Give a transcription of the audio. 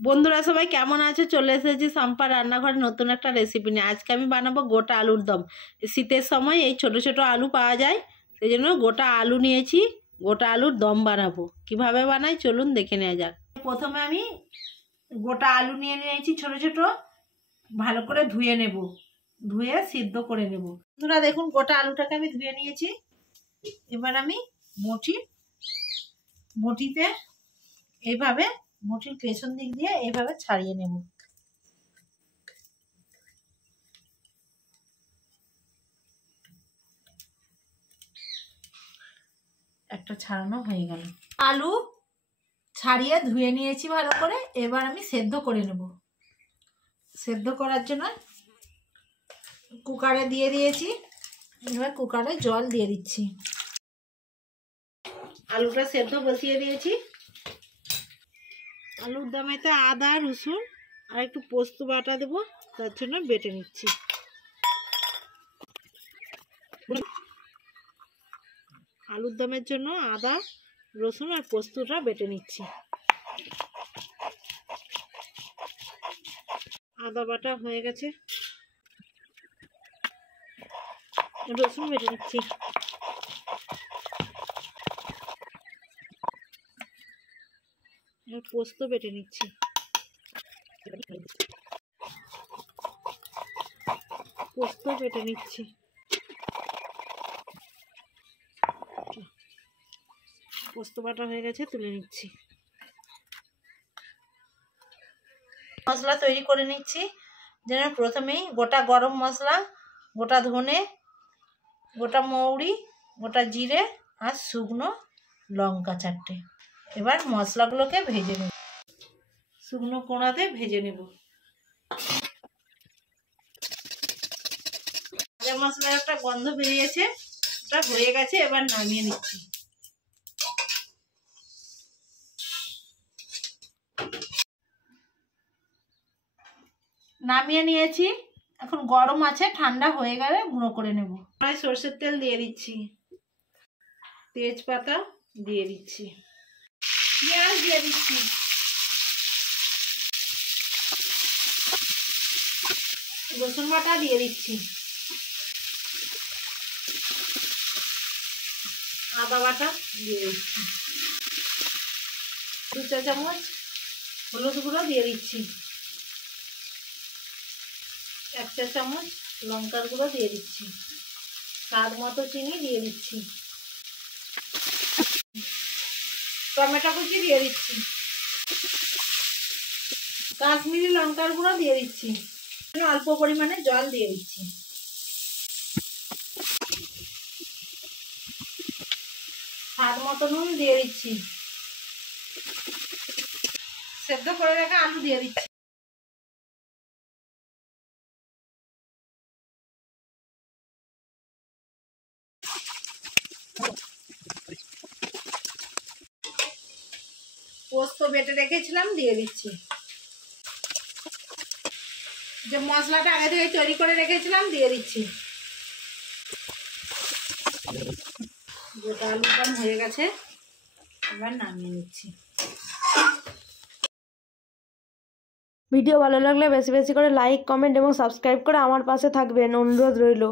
বন্ধুরা সবাই কেমন আছে? চলে এসেছি সম্পা রান্নাঘরে নতুন একটা রেসিপি নিয়ে। আজকে আমি বানাবো গোটা আলুর দম। শীতের সময় এই ছোট ছোট আলু পাওয়া যায়, সেই জন্য গোটা আলু নিয়েছি। গোটা আলুর দম বানাবো। কিভাবে বানাই চলুন দেখে নেওয়া যাক। প্রথমে আমি গোটা আলু নিয়ে নিয়েছি ছোট ছোট, ভালো করে ধুয়ে নেব, ধুয়ে সিদ্ধ করে নেব। বন্ধুরা দেখুন গোটা আলুটাকে আমি ধুয়ে নিয়েছি। এবার আমি বটিতে এইভাবে বটির পেছন দিক দিয়ে এইভাবে ছাড়িয়ে নেব। একটা ছাড়ানো হয়ে গেল। আলু ছাড়িয়ে ধুয়ে নিয়েছি ভালো করে। এবার আমি সেদ্ধ করে নেব। সেদ্ধ করার জন্য কুকারে দিয়ে দিয়েছি। এবার কুকারে জল দিয়ে দিচ্ছি। আলুটা সেদ্ধ বসিয়ে দিয়েছি। আলুর দমেতে আদা রসুন আর একটু পোস্ত বাটা দেবো, তার জন্য বেটে নিচ্ছি। আলুর দমের জন্য আদা রসুন আর পোস্তটা বেটে নিচ্ছি। আদা বাটা হয়ে গেছে, রসুন বেটে নিচ্ছি। পোস্ত বেটে নিচ্ছি। পোস্ত বেটে নিচ্ছি। পোস্ত বাটা হয়ে গেছে, তুলে নিচ্ছি। মশলা তৈরি করে নিচ্ছি। যেন প্রথমেই গোটা গরম মশলা, গোটা ধনে, গোটা মৌরি, গোটা জিরে আর শুকনো লঙ্কা 4টে। এবার মশলাগুলোকে ভেজে নেব, শুকনো কোড়াতে ভেজে নেব। মশলার একটা গন্ধ বেরিয়েছে, ওটা হয়ে গেছে। এবার নামিয়ে নিচ্ছি। নামিয়ে নিয়েছি। এখন গরম আছে, ঠান্ডা হয়ে গেলে গুঁড়ো করে নেব। সরষের তেল দিয়ে দিচ্ছি, তেজপাতা দিয়ে দিচ্ছি, পেঁয়াজ দিয়ে দিচ্ছি, রসুন বাটা দিয়ে দিচ্ছি, আদা বাটা দিয়ে দিচ্ছি, 2 চা চামচ হলুদ গুঁড়ো দিয়ে দিচ্ছি, 1 চা চামচ লঙ্কার গুঁড়ো দিয়ে দিচ্ছি, স্বাদ মতো চিনি দিয়ে দিচ্ছি, টমেটো কুচি দিয়ে দিচ্ছি, কাশ্মীরি লঙ্কার গুঁড়ো দিয়ে দিচ্ছি, অল্প পরিমাণে জল দিয়ে দিচ্ছি, স্বাদ মতো নুন দিয়ে দিচ্ছি, সেদ্ধ করে রাখা আলু দিয়ে দিচ্ছি। পোস্ত বেটে রেখেছিলাম দিয়ে দিচ্ছি। যে মশলাটা আগে থেকে তৈরি করে রেখেছিলাম দিয়ে দিচ্ছি। গোটা আলুর দম হয়ে গেছে, এবার নামিয়ে নিচ্ছি। ভিডিও ভালো লাগলে বেশি বেশি করে লাইক, কমেন্ট এবং সাবস্ক্রাইব করে আমার পাশে থাকবেন, অনুরোধ রইল।